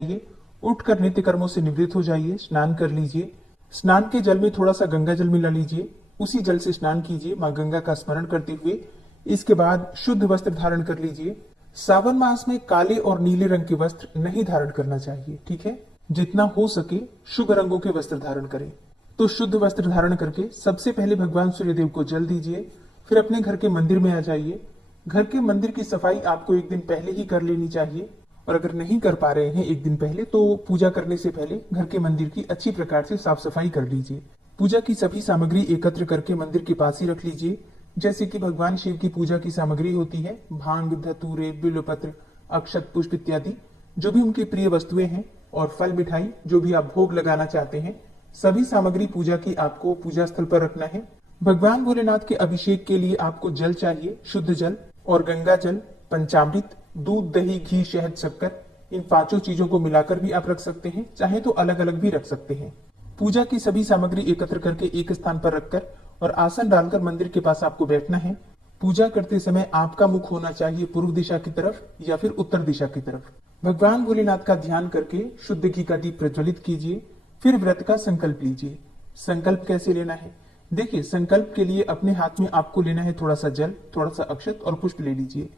जाइए, उठकर नित्य कर्मों से निवृत्त हो जाइए, स्नान कर लीजिए। स्नान के जल में थोड़ा सा गंगा जल मिला लीजिए, उसी जल से स्नान कीजिए माँ गंगा का स्मरण करते हुए। इसके बाद शुद्ध वस्त्र धारण कर लीजिए। सावन मास में काले और नीले रंग के वस्त्र नहीं धारण करना चाहिए, ठीक है। जितना हो सके शुभ रंगों के वस्त्र धारण करें। तो शुद्ध वस्त्र धारण करके सबसे पहले भगवान सूर्यदेव को जल दीजिए, फिर अपने घर के मंदिर में आ जाइए। घर के मंदिर की सफाई आपको एक दिन पहले ही कर लेनी चाहिए, और अगर नहीं कर पा रहे हैं एक दिन पहले तो पूजा करने से पहले घर के मंदिर की अच्छी प्रकार से साफ सफाई कर लीजिए। पूजा की सभी सामग्री एकत्र करके मंदिर के पास ही रख लीजिए। जैसे कि भगवान शिव की पूजा की सामग्री होती है, भांग, धतूरे, बिल्वपत्र, अक्षत, पुष्प इत्यादि, जो भी उनकी प्रिय वस्तुएं हैं, और फल मिठाई जो भी आप भोग लगाना चाहते हैं, सभी सामग्री पूजा की आपको पूजा स्थल पर रखना है। भगवान भोलेनाथ के अभिषेक के लिए आपको जल चाहिए, शुद्ध जल और गंगा जल, पंचामृत, दूध, दही, घी, शहद, शक्कर, इन पांचों चीजों को मिलाकर भी आप रख सकते हैं, चाहे तो अलग अलग भी रख सकते हैं। पूजा की सभी सामग्री एकत्र करके एक स्थान पर रखकर और आसन डालकर मंदिर के पास आपको बैठना है। पूजा करते समय आपका मुख होना चाहिए पूर्व दिशा की तरफ या फिर उत्तर दिशा की तरफ। भगवान भोलेनाथ का ध्यान करके शुद्ध घी का दीप प्रज्वलित कीजिए, फिर व्रत का संकल्प लीजिए। संकल्प कैसे लेना है? देखिए, संकल्प के लिए अपने हाथ में आपको लेना है थोड़ा सा जल, थोड़ा सा अक्षत और पुष्प ले लीजिए।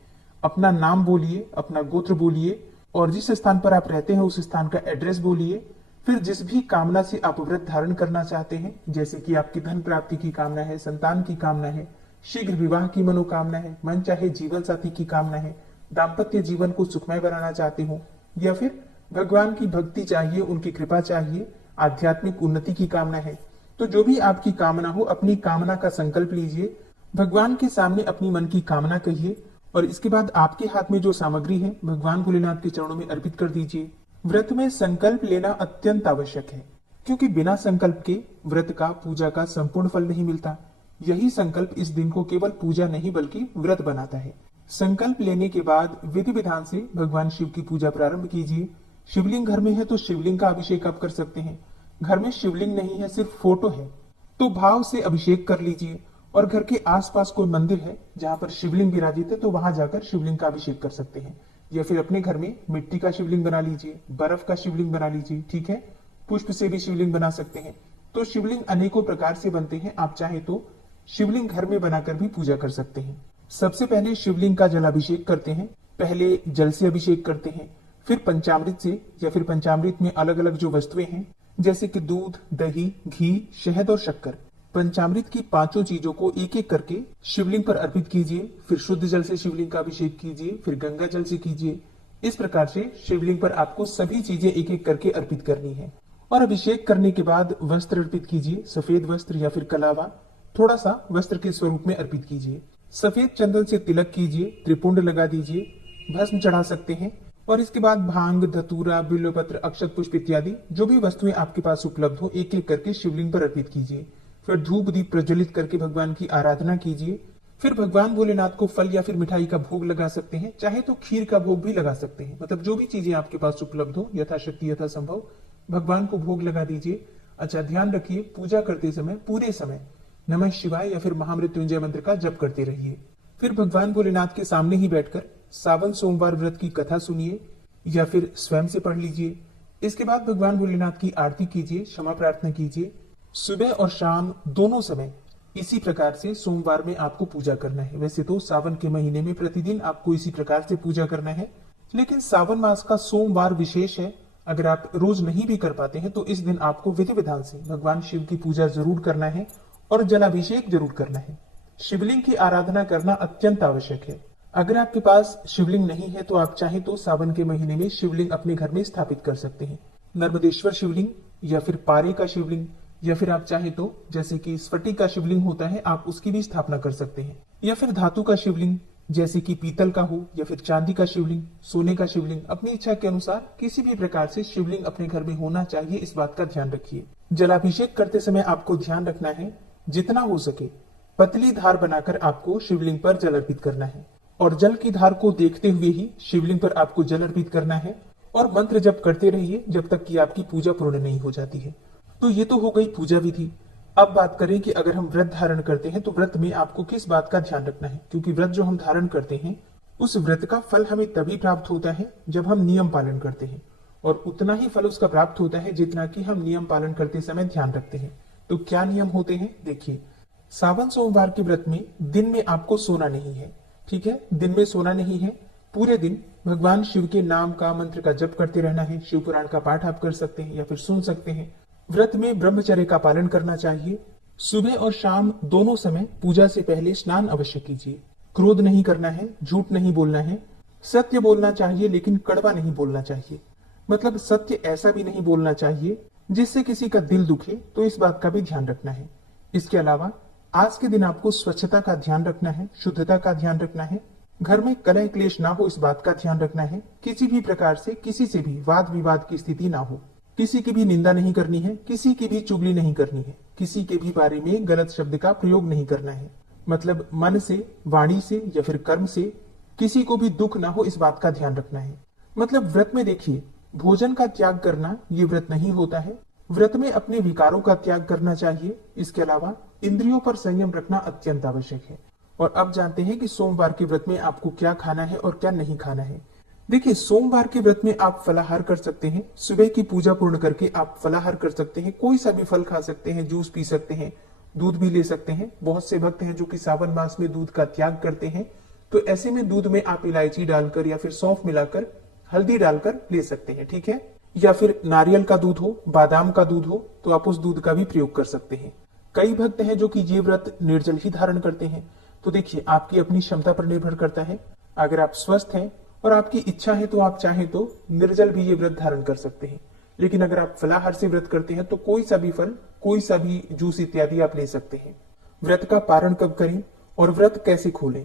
अपना नाम बोलिए, अपना गोत्र बोलिए, और जिस स्थान पर आप रहते हैं उस स्थान का एड्रेस बोलिए। फिर जिस भी कामना से आप व्रत धारण करना चाहते हैं, जैसे कि आपकी धन प्राप्ति की कामना है, संतान की कामना है, शीघ्र विवाह की मनोकामना है, मन चाहे जीवन साथी की कामना है, दाम्पत्य जीवन को सुखमय बनाना चाहते हो, या फिर भगवान की भक्ति चाहिए, उनकी कृपा चाहिए, आध्यात्मिक उन्नति की कामना है, तो जो भी आपकी कामना हो अपनी कामना का संकल्प लीजिए। भगवान के सामने अपनी मन की कामना कहिए, और इसके बाद आपके हाथ में जो सामग्री है भगवान भोलेनाथ के चरणों में अर्पित कर दीजिए। व्रत में संकल्प लेना अत्यंत आवश्यक है, क्योंकि बिना संकल्प के व्रत का, पूजा का संपूर्ण फल नहीं मिलता। यही संकल्प इस दिन को केवल पूजा नहीं बल्कि व्रत बनाता है। संकल्प लेने के बाद विधि विधान से भगवान शिव की पूजा प्रारंभ कीजिए। शिवलिंग घर में है तो शिवलिंग का अभिषेक आप कर सकते हैं। घर में शिवलिंग नहीं है, सिर्फ फोटो है, तो भाव से अभिषेक कर लीजिए। और घर के आसपास कोई मंदिर है जहां पर शिवलिंग विराजित है तो वहां जाकर शिवलिंग का अभिषेक कर सकते हैं, या फिर अपने घर में मिट्टी का शिवलिंग बना लीजिए, बर्फ का शिवलिंग बना लीजिए, ठीक है। पुष्प से भी शिवलिंग बना सकते हैं। तो शिवलिंग अनेकों प्रकार से बनते हैं, आप चाहे तो शिवलिंग घर में बनाकर भी पूजा कर सकते हैं। सबसे पहले शिवलिंग का जलाभिषेक करते हैं। पहले जल से अभिषेक करते हैं, फिर पंचामृत से, या फिर पंचामृत में अलग अलग जो वस्तुएं हैं जैसे कि दूध, दही, घी, शहद और शक्कर, पंचामृत की पांचों चीजों को एक एक करके शिवलिंग पर अर्पित कीजिए। फिर शुद्ध जल से शिवलिंग का अभिषेक कीजिए, फिर गंगा जल से कीजिए। इस प्रकार से शिवलिंग पर आपको सभी चीजें एक एक करके अर्पित करनी है। और अभिषेक करने के बाद वस्त्र अर्पित कीजिए, सफेद वस्त्र या फिर कलावा, थोड़ा सा वस्त्र के स्वरूप में अर्पित कीजिए। सफेद चंदन से तिलक कीजिए, त्रिपुंड लगा दीजिए, भस्म चढ़ा सकते हैं। और इसके बाद भांग, धतूरा, बिल्वपत्र, अक्षत, पुष्प इत्यादि जो भी वस्तुएं आपके पास उपलब्ध हो एक एक करके शिवलिंग पर अर्पित कीजिए। फिर धूप दीप प्रज्वलित करके भगवान की आराधना कीजिए। फिर भगवान भोलेनाथ को फल या फिर मिठाई का भोग लगा सकते हैं, चाहे तो खीर का भोग भी लगा सकते हैं। मतलब जो भी चीजें आपके पास उपलब्ध हो यथाशक्ति यथासंभव भगवान को भोग लगा दीजिए। अच्छा, ध्यान रखिए पूजा करते समय पूरे समय नमः शिवाय या फिर महामृत्युंजय मंत्र का जप करते रहिए। फिर भगवान भोलेनाथ के सामने ही बैठकर सावन सोमवार व्रत की कथा सुनिए या फिर स्वयं से पढ़ लीजिए। इसके बाद भगवान भोलेनाथ की आरती कीजिए, क्षमा प्रार्थना कीजिए। सुबह और शाम दोनों समय इसी प्रकार से सोमवार में आपको पूजा करना है। वैसे तो सावन के महीने में प्रतिदिन आपको इसी प्रकार से पूजा करना है, लेकिन सावन मास का सोमवार विशेष है। अगर आप रोज नहीं भी कर पाते हैं तो इस दिन आपको विधि विधान से भगवान शिव की पूजा जरूर करना है और जलाभिषेक जरूर करना है। शिवलिंग की आराधना करना अत्यंत आवश्यक है। अगर आपके पास शिवलिंग नहीं है तो आप चाहे तो सावन के महीने में शिवलिंग अपने घर में स्थापित कर सकते हैं। नर्मदेश्वर शिवलिंग या फिर पारे का शिवलिंग, या फिर आप चाहे तो जैसे कि स्फटिक का शिवलिंग होता है आप उसकी भी स्थापना कर सकते हैं। या फिर धातु का शिवलिंग जैसे कि पीतल का हो, या फिर चांदी का शिवलिंग, सोने का शिवलिंग, अपनी इच्छा के अनुसार किसी भी प्रकार से शिवलिंग अपने घर में होना चाहिए, इस बात का ध्यान रखिए। जलाभिषेक करते समय आपको ध्यान रखना है जितना हो सके पतली धार बनाकर आपको शिवलिंग पर जल अर्पित करना है, और जल की धार को देखते हुए ही शिवलिंग पर आपको जल अर्पित करना है। और मंत्र जप करते रहिए जब तक कि आपकी पूजा पूर्ण नहीं हो जाती है। तो ये तो हो गई पूजा विधि। अब बात करें कि अगर हम व्रत धारण करते हैं तो व्रत में आपको किस बात का ध्यान रखना है, क्योंकि व्रत जो हम धारण करते हैं उस व्रत का फल हमें तभी प्राप्त होता है जब हम नियम पालन करते हैं। और उतना ही फल उसका प्राप्त होता है जितना कि हम नियम पालन करते समय ध्यान रखते हैं। तो क्या नियम होते हैं, देखिए। सावन सोमवार के व्रत में दिन में आपको सोना नहीं है, ठीक है, दिन में सोना नहीं है। पूरे दिन भगवान शिव के नाम का, मंत्र का जप करते रहना है। शिव पुराण का पाठ आप कर सकते हैं या फिर सुन सकते हैं। व्रत में ब्रह्मचर्य का पालन करना चाहिए। सुबह और शाम दोनों समय पूजा से पहले स्नान अवश्य कीजिए। क्रोध नहीं करना है, झूठ नहीं बोलना है, सत्य बोलना चाहिए लेकिन कड़वा नहीं बोलना चाहिए। मतलब सत्य ऐसा भी नहीं बोलना चाहिए जिससे किसी का दिल दुखे, तो इस बात का भी ध्यान रखना है। इसके अलावा आज के दिन आपको स्वच्छता का ध्यान रखना है, शुद्धता का ध्यान रखना है। घर में कलह क्लेश ना हो, इस बात का ध्यान रखना है। किसी भी प्रकार से किसी से भी वाद विवाद की स्थिति ना हो। किसी की भी निंदा नहीं करनी है, किसी की भी चुगली नहीं करनी है, किसी के भी बारे में गलत शब्द का प्रयोग नहीं करना है। मतलब मन से, वाणी से या फिर कर्म से किसी को भी दुख ना हो, इस बात का ध्यान रखना है। मतलब व्रत में देखिए, भोजन का त्याग करना ये व्रत नहीं होता है। व्रत में अपने विकारों का त्याग करना चाहिए। इसके अलावा इंद्रियों पर संयम रखना अत्यंत आवश्यक है। और अब जानते हैं कि सोमवार के व्रत में आपको क्या खाना है और क्या नहीं खाना है। देखिए, सोमवार के व्रत में आप फलाहार कर सकते हैं। सुबह की पूजा पूर्ण करके आप फलाहार कर सकते हैं। कोई सा भी फल खा सकते हैं, जूस पी सकते हैं, दूध भी ले सकते हैं। बहुत से भक्त हैं जो कि सावन मास में दूध का त्याग करते हैं, तो ऐसे में दूध में आप इलायची डालकर या फिर सौंफ मिलाकर, हल्दी डालकर ले सकते हैं, ठीक है। या फिर नारियल का दूध हो, बादाम का दूध हो, तो आप उस दूध का भी प्रयोग कर सकते हैं। कई भक्त हैं जो कि ये व्रत निर्जल ही धारण करते हैं। तो देखिए, आपकी अपनी क्षमता पर निर्भर करता है। अगर आप स्वस्थ हैं और आपकी इच्छा है तो आप चाहे तो निर्जल भी ये व्रत धारण कर सकते हैं। लेकिन अगर आप फलाहार से व्रत करते हैं तो कोई सा भी फल, कोई सा भी जूस इत्यादि आप ले सकते हैं। व्रत का पारण कब करें और व्रत कैसे खोलें?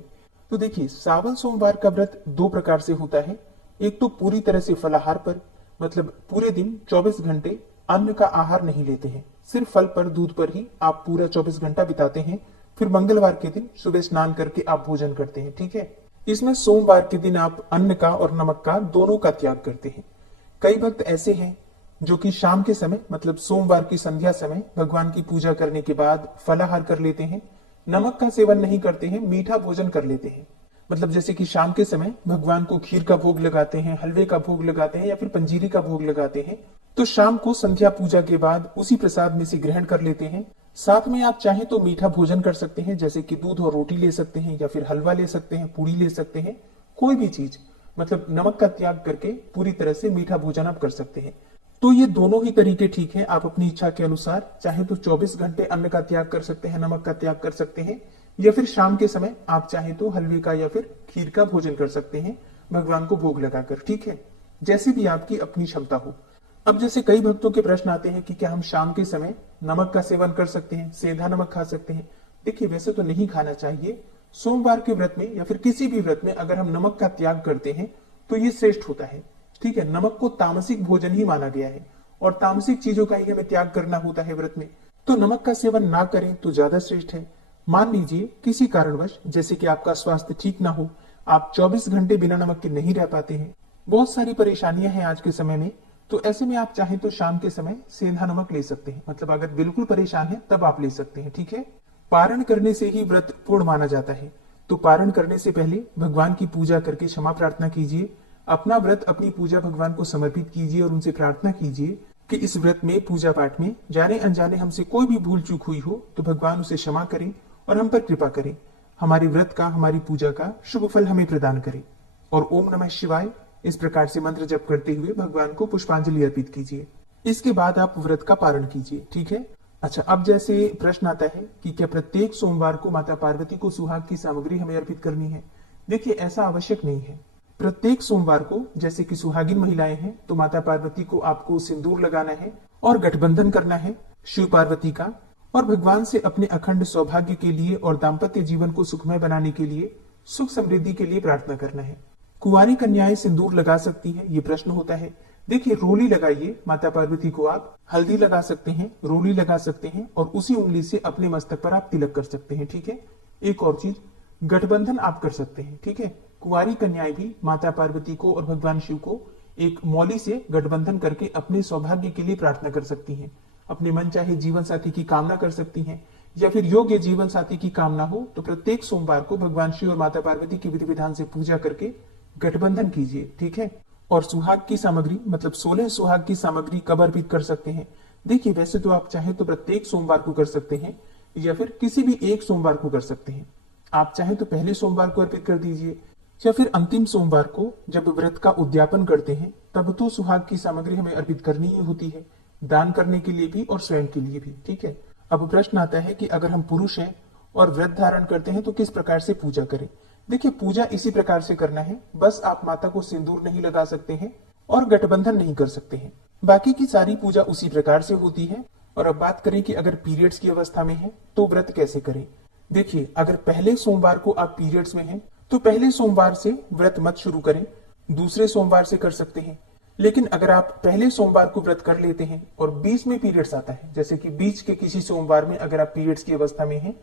तो देखिए, सावन सोमवार का व्रत दो प्रकार से होता है। एक तो पूरी तरह से फलाहार पर, मतलब पूरे दिन 24 घंटे अन्न का आहार नहीं लेते हैं, सिर्फ फल पर, दूध पर ही आप पूरा 24 घंटा बिताते हैं। फिर मंगलवार के दिन सुबह स्नान करके आप भोजन करते हैं, ठीक है। इसमें सोमवार के दिन आप अन्न का और नमक का दोनों का त्याग करते हैं। कई भक्त ऐसे हैं जो कि शाम के समय, मतलब सोमवार की संध्या समय, भगवान की पूजा करने के बाद फलाहार कर लेते हैं। नमक का सेवन नहीं करते हैं, मीठा भोजन कर लेते हैं। मतलब जैसे कि शाम के समय भगवान को खीर का भोग लगाते हैं, हलवे का भोग लगाते हैं या फिर पंजीरी का भोग लगाते हैं, तो शाम को संध्या पूजा के बाद उसी प्रसाद में से ग्रहण कर लेते हैं। साथ में आप चाहें तो मीठा भोजन कर सकते हैं, जैसे कि दूध और रोटी ले सकते हैं या फिर हलवा ले सकते हैं, पूरी ले सकते हैं, कोई भी चीज। मतलब नमक का त्याग करके पूरी तरह से मीठा भोजन आप कर सकते हैं। तो ये दोनों ही तरीके ठीक है। आप अपनी इच्छा के अनुसार चाहे तो 24 घंटे अन्न का त्याग कर सकते हैं, नमक का त्याग कर सकते हैं, या फिर शाम के समय आप चाहे तो हलवे का या फिर खीर का भोजन कर सकते हैं भगवान को भोग लगाकर, ठीक है। जैसे भी आपकी अपनी क्षमता हो। अब जैसे कई भक्तों के प्रश्न आते हैं कि क्या हम शाम के समय नमक का सेवन कर सकते हैं, सेंधा नमक खा सकते हैं? देखिए, वैसे तो नहीं खाना चाहिए। सोमवार के व्रत में या फिर किसी भी व्रत में अगर हम नमक का त्याग करते हैं तो ये श्रेष्ठ होता है, ठीक है। नमक को तामसिक भोजन ही माना गया है और तामसिक चीजों का ही हमें त्याग करना होता है व्रत में, तो नमक का सेवन ना करें तो ज्यादा श्रेष्ठ है। मान लीजिए किसी कारणवश, जैसे कि आपका स्वास्थ्य ठीक ना हो, आप 24 घंटे बिना नमक के नहीं रह पाते हैं, बहुत सारी परेशानियां हैं आज के समय में, तो ऐसे में आप चाहें तो शाम के समय सेंधा नमक ले सकते हैं। मतलब अगर बिल्कुल परेशान है तब आप ले सकते हैं, ठीक है। पारण करने से ही व्रत पूर्ण माना जाता है, तो पारण करने से पहले भगवान की पूजा करके क्षमा प्रार्थना कीजिए। अपना व्रत, अपनी पूजा भगवान को समर्पित कीजिए और उनसे प्रार्थना कीजिए कि इस व्रत में, पूजा पाठ में जाने अनजाने हमसे कोई भी भूल चूक हुई हो तो भगवान उसे क्षमा करें और हम पर कृपा करें। हमारे व्रत का, हमारी पूजा का शुभ फल हमें प्रदान करें। और ओम नमः शिवाय इस प्रकार से मंत्र जप करते हुए भगवान को पुष्पांजलि अर्पित कीजिए। इसके बाद आप व्रत का पारण कीजिए, ठीक है। अच्छा, अब जैसे प्रश्न आता है कि क्या प्रत्येक सोमवार को माता पार्वती को सुहाग की सामग्री हमें अर्पित करनी है? देखिए, ऐसा आवश्यक नहीं है। प्रत्येक सोमवार को, जैसे कि सुहागिन महिलाएं हैं, तो माता पार्वती को आपको सिंदूर लगाना है और गठबंधन करना है शिव पार्वती का, और भगवान से अपने अखंड सौभाग्य के लिए और दाम्पत्य जीवन को सुखमय बनाने के लिए, सुख समृद्धि के लिए प्रार्थना करना है। कुंवारी कन्याएं सिंदूर लगा सकती हैं, ये प्रश्न होता है। देखिए, रोली लगाइए माता पार्वती को, आप हल्दी लगा सकते हैं, रोली लगा सकते हैं और उसी उंगली से अपने मस्तक पर आप तिलक कर सकते हैं, ठीक है। एक और चीज, गठबंधन आप कर सकते हैं, ठीक है। कुंवारी कन्याएं भी माता पार्वती को और भगवान शिव को एक मौली से गठबंधन करके अपने सौभाग्य के लिए प्रार्थना कर सकती हैं। अपने मन चाहे जीवन साथी की कामना कर सकती हैं, या फिर योग्य जीवन साथी की कामना हो तो प्रत्येक सोमवार को भगवान शिव और माता पार्वती की विधि विधान से पूजा करके गठबंधन कीजिए, ठीक है। और सुहाग की सामग्री मतलब 16 सुहाग की सामग्री कब अर्पित कर सकते हैं? देखिए, वैसे तो आप चाहे तो प्रत्येक सोमवार को कर सकते हैं या फिर किसी भी एक सोमवार को कर सकते हैं। आप चाहे तो पहले सोमवार को अर्पित कर दीजिए या फिर अंतिम सोमवार को जब व्रत का उद्यापन करते हैं तब तो सुहाग की सामग्री हमें अर्पित करनी ही होती है, दान करने के लिए भी और स्वयं के लिए भी। ठीक है, अब प्रश्न आता है कि अगर हम पुरुष हैं और व्रत धारण करते हैं तो किस प्रकार से पूजा करें? देखिए, पूजा इसी प्रकार से करना है, बस आप माता को सिंदूर नहीं लगा सकते हैं और गठबंधन नहीं कर सकते हैं। बाकी की सारी पूजा उसी प्रकार से होती है। और अब बात करें कि अगर पीरियड्स की अवस्था में है तो व्रत कैसे करें? देखिए, अगर पहले सोमवार को आप पीरियड्स में हैं तो पहले सोमवार से व्रत मत शुरू करें, दूसरे सोमवार से कर सकते हैं। लेकिन अगर आप पहले सोमवार को व्रत कर लेते हैं और बीच में पीरियड्स आता है, जैसे कि बीच के किसी सोमवार में अगर आप पीरियड्स की अवस्था में हैं,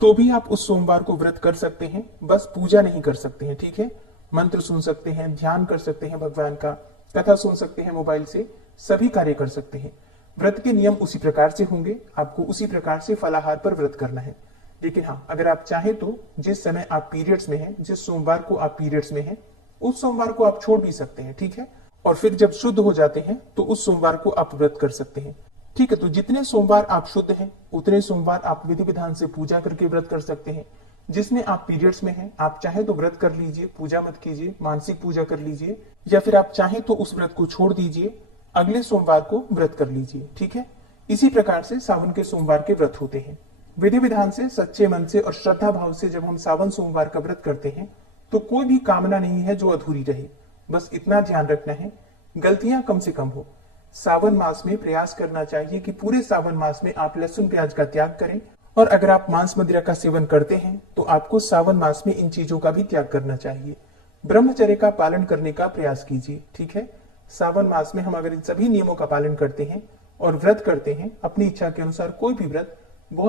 तो भी आप उस सोमवार को व्रत कर सकते हैं, बस पूजा नहीं कर सकते हैं। ठीक है, मंत्र सुन सकते हैं, ध्यान कर सकते हैं भगवान का, कथा सुन सकते हैं मोबाइल से, सभी कार्य कर सकते हैं। व्रत के नियम उसी प्रकार से होंगे, आपको उसी प्रकार से फलाहार पर व्रत करना है। लेकिन हाँ, अगर आप चाहें तो जिस समय आप पीरियड्स में हैं, जिस सोमवार को आप पीरियड्स में हैं, उस सोमवार को आप छोड़ भी सकते हैं। ठीक है, और फिर जब शुद्ध हो जाते हैं तो उस सोमवार को आप व्रत कर सकते हैं। ठीक है, तो जितने सोमवार आप शुद्ध हैं उतने सोमवार आप विधि विधान से पूजा करके व्रत कर सकते हैं। जिसमें आप पीरियड्स में हैं, आप चाहे तो व्रत कर लीजिए, पूजा मत कीजिए, मानसिक पूजा कर लीजिए, या फिर आप चाहे तो उस व्रत को छोड़ दीजिए, अगले सोमवार को व्रत कर लीजिए। ठीक है, इसी प्रकार से सावन के सोमवार के व्रत होते हैं। विधि विधान से, सच्चे मन से और श्रद्धा भाव से जब हम सावन सोमवार का व्रत करते हैं तो कोई भी कामना नहीं है जो अधूरी रहे। बस इतना ध्यान रखना है, गलतियां कम से कम हो। सावन मास में प्रयास करना चाहिए कि पूरे सावन मास में आप लहसुन प्याज का त्याग करें, और अगर आप मांस मदिरा का सेवन करते हैं तो आपको सावन मास में इन चीजों का भी त्याग करना चाहिए। ब्रह्मचर्य का पालन करने का प्रयास कीजिए। ठीक है, सावन मास में हम अगर इन सभी नियमों का पालन करते हैं और व्रत करते हैं, अपनी इच्छा के अनुसार कोई भी व्रत, बहुत